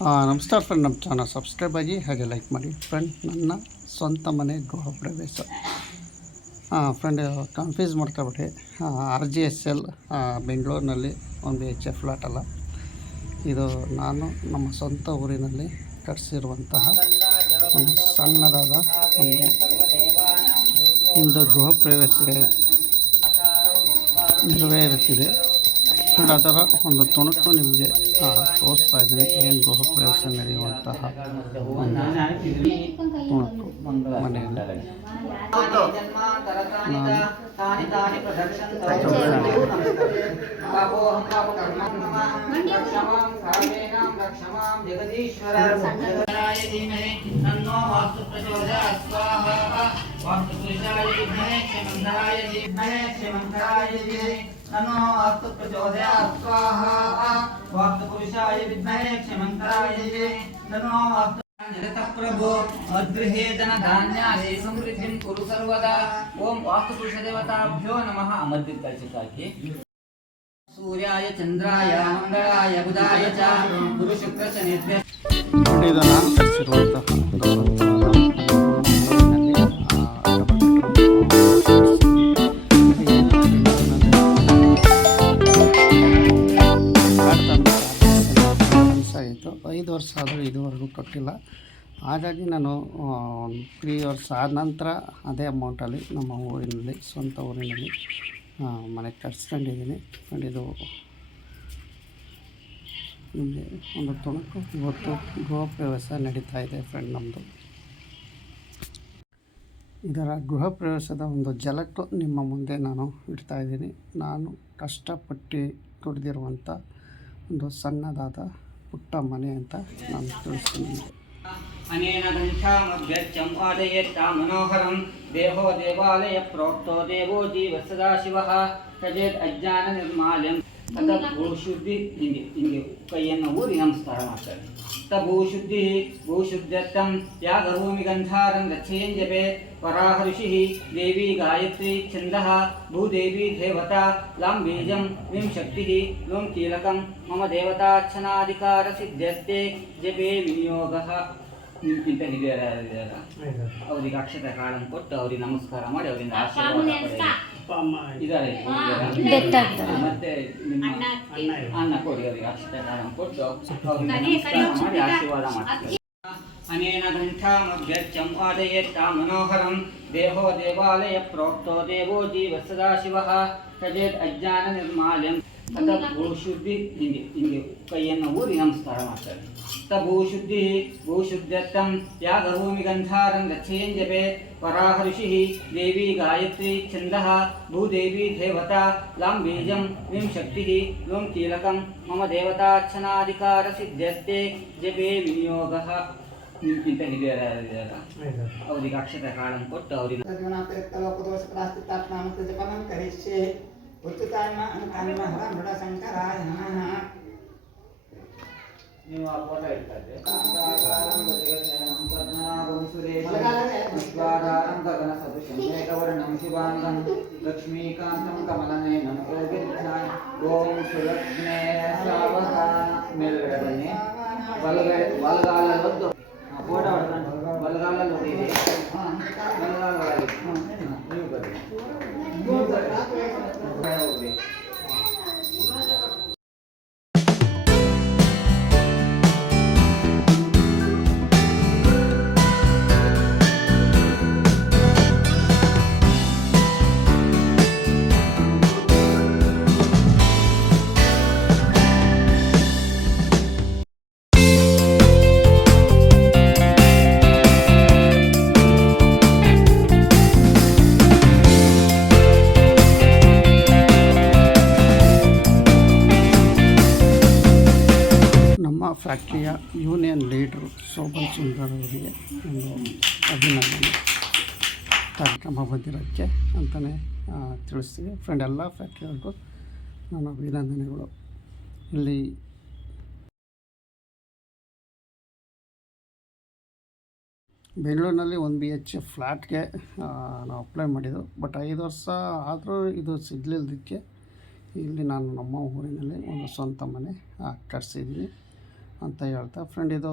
ನಮಸ್ಕಾರ ಫ್ರೆಂಡ್, ನಮ್ಮ channel subscribe ಆಗಿ ಹಾಗೆ ಲೈಕ್ ಮಾಡಿ. ಫ್ರೆಂಡ್, ನನ್ನ ಸ್ವಂತ ಮನೆ ಗೃಹ ಪ್ರವೇಶ. Friend, confuse ಮಾಡ್ಕೊಬಿಟ್ರಿ. RGSL ಬೆಂಗಳೂರಿನಲ್ಲಿ 1 BHK ಫ್ಲಾಟ್ ಅಲ್ಲ, ಇದು ನಾನು ನಮ್ಮ ಸ್ವಂತ ಊರಿನಲ್ಲಿ ಕಟ್ಟಿಸಿರುವಂತಹ ಒಂದು ಸಣ್ಣದಾದ ಮನೆ. ಇಂದು ಗೃಹ ಪ್ರವೇಶ ನೆರವೇರುತ್ತಿದೆ. ಅದರ ಒಂದು ತುಣುಕು ನಿಮಗೆ ತೋರಿಸ್ತಾ ಇದ್ದೀನಿ. ಏನು ಗೃಹ ಪ್ರವೇಶ ನಡೆಯುವಂತಹ ಒಂದು ತುಣುಕು ಮನೆಯಲ್ಲಿ नमो अस्तु प्रचोदयात् स्वाहा वाक्पुरुषाय विद्महे क्षमन्ताय नमो अस्तु निरतः प्रभो मद्गृहे धनधान्यादि समृद्धिं कुरु सर्वदा। ओम वाक्पुरुषदेवताभ्यो नमः। अमद्विकल्चिकाकी सूर्याय चंद्राय मंगलाय बुधाय च गुरु शुक्र शनिभ्यः ಆಯಿತು. 5 ವರ್ಷ ಆದರೂ ಇದುವರೆಗೂ ಕಟ್ಟಿಲ್ಲ. ಹಾಗಾಗಿ ನಾನು 3 ವರ್ಷ ಆದ ನಂತರ ಅದೇ ಅಮೌಂಟಲ್ಲಿ ನಮ್ಮ ಊರಿನಲ್ಲಿ, ಸ್ವಂತ ಊರಿನಲ್ಲಿ ಮನೆ ಕಟ್ಸ್ಕೊಂಡಿದ್ದೀನಿ. ಇದು ನಿಮಗೆ ಒಂದು ತುಣುಕು. ಇವತ್ತು ಗೃಹ ಪ್ರವೇಶ ನಡೀತಾ ಇದೆ ಫ್ರೆಂಡ್ ನಮ್ಮದು. ಇದರ ಗೃಹ ಪ್ರವೇಶದ ಒಂದು ಝಲಕ್ಕು ನಿಮ್ಮ ಮುಂದೆ ನಾನು ಇಡ್ತಾಯಿದ್ದೀನಿ. ನಾನು ಕಷ್ಟಪಟ್ಟು ದುಡಿದಿರುವಂಥ ಒಂದು ಸಣ್ಣದಾದ ಪುಟ್ಟ ಮನೆ ಅಂತ ನಾನು ತಿಳಿಸ್ತೀನಿ. ಅನೇನ ಗಂಚಾಮಭ್ಯರ್ಚಂ ಆದಯೇತ್ತ ಮನೋಹರಂ ದೇಹೋ ದೇವಾಲಯ ಪ್ರೋಕ್ತೋ ದೇವೋ ಜೀವ ಸದಾಶಿವಃ ತಜೇತ್ ಅಜ್ಞಾನ ನಿರ್ಮಾಲ್ಯಂ ತದ ಭೂಶುದ್ಧಿ. ಹಿಂಗೆ ಕೈಯನ್ನು ಊರಿ ನಮಸ್ಕಾರ ಮಾಡ್ತಾರೆ. ಭೂಶುದ್ಧಿ ಭೂಶುದ್ಧರ್ಥಂ ಯಾಗಭೂಮಿ ಗಂಧಾರಂ ಗಚ್ಚೇನ್ ಜಪೆ ವರಾಹ ಋಷಿಃ ದೇವಿ ಗಾಯತ್ರಿ ಛಂದಃ ಭೂದೇವಿ ದೇವತಾ ಲಾಂ ಬೀಜಂ ವಿಂ ಶಕ್ತಿಃ ಲೋಂ ಕೀಲಕಂ ಮಮ ದೇವತಾರ್ಚನಾಧಿಕಾರ ಸಿದ್ಧಸ್ತೆ ಜಪೆ ವಿನಿಯೋಗಃ. ನಿಮ್ಗಿಂತ ಹಿರಿಯರಾಗಿದ್ದಾರೆ, ಅವರಿಗೆ ಅಕ್ಷತೆ ಕಾಳನ್ನು ಕೊಟ್ಟು ಅವರಿಗೆ ನಮಸ್ಕಾರ ಮಾಡಿ ಅವರಿಂದ ಆಶೀರ್ವಾದ ಇದ್ದಾರೆ. ಮತ್ತೆ ನಿಮ್ಮ ಅನ್ನ ಕೊಡಿ, ಅವರಿಗೆ ಅಕ್ಷತೆ ಕಾಳನ್ನು ಕೊಟ್ಟು ಅವರಿಗೆ ನಮಸ್ಕಾರ ಮಾಡಿ ಆಶೀರ್ವಾದ ಮಾಡ್ತಾರೆ. ಅನೇನ ಗಂಠಾಮಭ್ಯರ್ಚಂ ಆದಯೇತ್ತ ಮನೋಹರಂ ದೇಹೋ ದೇವಾಲಯ ಪ್ರೋಕ್ತೋ ದೇವೋ ಜೀವ ಸದಾಶಿವಃ ತಜೇತ್ ಅಜ್ಞಾನ ನಿರ್ಮಾಲ್ಯಂ ತದ ಭೂಶುದ್ಧಿ. ಹಿಂಗೆ ಕೈಯನ್ನು ಊರಿ ನಮಸ್ಕಾರ ಮಾಡ್ತಾರೆ. ಭೂಶುದ್ಧಿ ಭೂಶುದ್ಧರ್ಥಂ ಯಾಗಭೂಮಿ ಗಂಧಾರಂ ಗಚ್ಚೇನ್ ಜಪೆ ವರಾಹ ಋಷಿಃ ದೇವಿ ಗಾಯತ್ರಿ ಛಂದಃ ಭೂದೇವಿ ದೇವತಾ ಲಾಂ ಬೀಜಂ ವಿಂ ಶಕ್ತಿಃ ಲೋಂ ಕೀಲಕಂ ಮಮ ದೇವತಾರ್ಚನಾಧಿಕಾರ ಸಿದ್ಧಸ್ತೆ ಜಪೆ ವಿನಿಯೋಗಃ. ನಿಮ್ಗಿಂತ ಹಿರಿಯರಾಗಿದ್ದಾರೆ, ಅವರಿಗೆ ಅಕ್ಷತೆ ಕಾಳನ್ನು ಕೊಟ್ಟು ಅವರಿಗೆ ನೀವು ಆ ಫೋಟೋ ಇಡ್ತಾ ಇದ್ದೆ. ಪದ್ಮನಾಭಂ ಗಗನ ಸದೃಶಂ ಮೇಘವರ್ಣಂ ಶುಭಾಂಗಂ ಲಕ್ಷ್ಮೀಕಾಂತಂ ಕಮಲನಯನಂ ಯೋಗಿಧ್ಯಾಯ. ಓಂ ಸುಲಗ್ನೇ ಸಾವಧಾನ. ಮೇಲ್ಗಡೆ ಬನ್ನಿ, ಬಲಗಾಲಲ್ಲಿ ಒದ್ದು ಫೋಟೋ ಹೊಡ್ಕೊಂಡು ಬಲಗಾಲಲ್ಲಿ ಹೊಡೀರಿ. ಬಲಗಾಲ ಒಳಗೆ ನೀವು ಬರ್ರಿ, ಹೋಗ್ರಿ. ಫ್ಯಾಕ್ಟ್ರಿಯ ಯೂನಿಯನ್ ಲೀಡ್ರು ಶೋಭನ್ ಸುಂದರ್ ಅವರಿಗೆ ಒಂದು ಅಭಿನಂದನೆ ಕಾರ್ಯಕ್ರಮ ಬಂದಿರೋಕ್ಕೆ ಅಂತಲೇ ತಿಳಿಸ್ತೀವಿ. ಫ್ರೆಂಡ್, ಎಲ್ಲ ಫ್ಯಾಕ್ಟ್ರಿಯವ್ರಿಗೂ ನನ್ನ ಅಭಿನಂದನೆಗಳು. ಇಲ್ಲಿ ಬೆಂಗಳೂರಿನಲ್ಲಿ 1 BHK ಫ್ಲ್ಯಾಟ್ಗೆ ನಾವು ಅಪ್ಲೈ ಮಾಡಿದ್ದು. ಬಟ್ 5 ವರ್ಷ ಆದರೂ ಇದು ಸಿಗಲಿಲ್ಲದಕ್ಕೆ ಇಲ್ಲಿ ನಾನು ನಮ್ಮ ಊರಿನಲ್ಲಿ ಒಂದು ಸ್ವಂತ ಮನೆ ಕಟ್ಸಿದ್ದೀನಿ. ಅಂತ ಹೇಳ್ತಾ ಫ್ರೆಂಡ್ ಇದು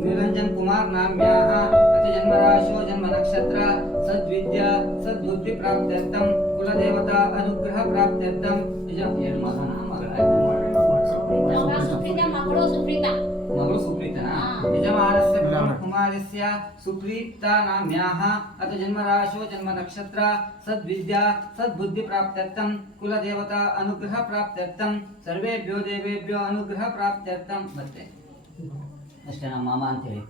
निरंजन कुमार नाम्याः अतिजन्मराशो जन्म नक्षत्र सद्विद्या सद्बुद्धि प्राप्त्यर्थम कुलदेवता अनुग्रह प्राप्त्यर्थम मಗಳು ಸುಪ್ರೀತನಾ ಯಜಮಾನಸ್ಯ ಕುಮಾರಸ್ಯ ಸುಪ್ರೀತಾ ನಾಮ್ಯಾಃ ಅತ ಜನ್ಮರಾಶೋ ಜನ್ಮ ನಕ್ಷತ್ರ ಸದ್ವಿದ್ಯಾ ಸದ್ಬುದ್ಧಿ ಪ್ರಾಪ್ತ್ಯರ್ಥಂ ಕುಲದೇವತಾ ಅನುಗ್ರಹ ಪ್ರಾಪ್ತ್ಯರ್ಥಂ ಸರ್ವೇಭ್ಯೋ ದೇವೇಭ್ಯೋ ಅನುಗ್ರಹ ಪ್ರಾಪ್ತ್ಯರ್ಥಂ ಮತ್ತೆ ಅಷ್ಟೇ ನಮ್ಮ ಮಾಮ ಅಂತೇಳಿ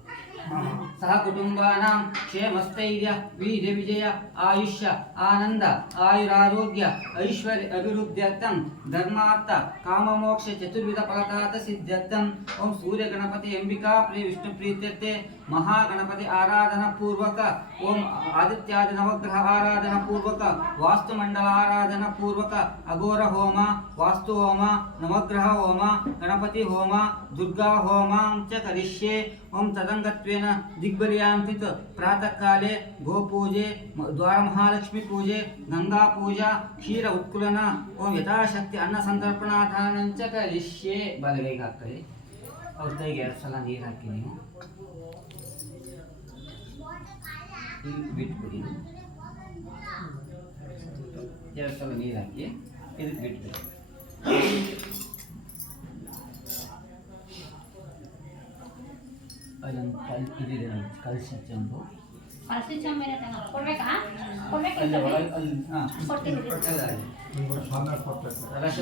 ಸಹ ಕುಟುಂಬಾನಾಂ ಕ್ಷೇಮಸ್ಥೈರ್ಯ ವೀರ್ಯ ವಿಜಯ ಆಯುಷ್ಯ ಆನಂದ ಆಯುರಾರೋಗ್ಯ ಐಶ್ವರ್ಯ ಅಭಿವೃದ್ಧ್ಯರ್ಥಂ ಧರ್ಮಾರ್ಥ ಕಾಮಮೋಕ್ಷ ಚತುರ್ವಿಧ ಫಲತಾತ ಸಿದ್ಧ್ಯರ್ಥಂ ಓಂ ಸೂರ್ಯ ಗಣಪತಿ ಅಂಬಿಕಾ ಪ್ರಿಯ ವಿಷ್ಣು ಪ್ರೀತ್ಯರ್ಥೆ ಮಹಾಗಣಪತಿ ಆರಾಧನಾ ಪೂರ್ವಕ ಓಂ ಆದಿತ್ಯಾದಿ ನವಗ್ರಹ ಆರಾಧನಾ ಪೂರ್ವಕ ವಾಸ್ತು ಮಂಡಲ ಆರಾಧನಾ ಪೂರ್ವಕ ಅಘೋರ ಹೋಮ ವಾಸ್ತು ಹೋಮ ನವಗ್ರಹ ಹೋಮ ಗಣಪತಿ ಹೋಮ ದುರ್ಗಾ ಹೋಮ ಚ ಕರಿಷ್ಯೆ ಓಂ ತದಂಗತ್ವೇನ ದಿಗ್ಬಲಿಯಾಂಪಿತ ಪ್ರಾತಃ ಕಾಲೇ ಗೋಪೂಜೆ ದ್ವಾರ ಮಹಾಲಕ್ಷ್ಮಿ ಪೂಜೆ ಗಂಗಾ ಪೂಜಾ ಕ್ಷೀರ ಉತ್ಕುಲನ ಓಂ ಯಥಾಶಕ್ತಿ ಅನ್ನ ಸಂತರ್ಪಣಾಧಾನಂಚ ಕರಿಷ್ಯೆ ಬಲಗೈಗೆ ಹಾಕ್ತಾರೆ ಅವ್ರ ಕೈಗೆ 2 ಸಲ ನೀರು ಹಾಕಿ ನೀವು ಬಿಟ್ಬಿಡಿ 2 ಸಲ ನೀರು ಹಾಕಿ ಇದಕ್ಕೆ ಬಿಟ್ಬಿಡಿ ಅಲ್ಲೊಂದು ಇದಿದೆ ಕಲಸಿ ಚೆಂಬು ಕೊಡ್ಬೇಕಾ ಅಲ್ಲಿ ಒಳಗೆ ಅಲ್ಲಿ ಹಾಂ ಕೊಡ್ತೀನಿ ರಸ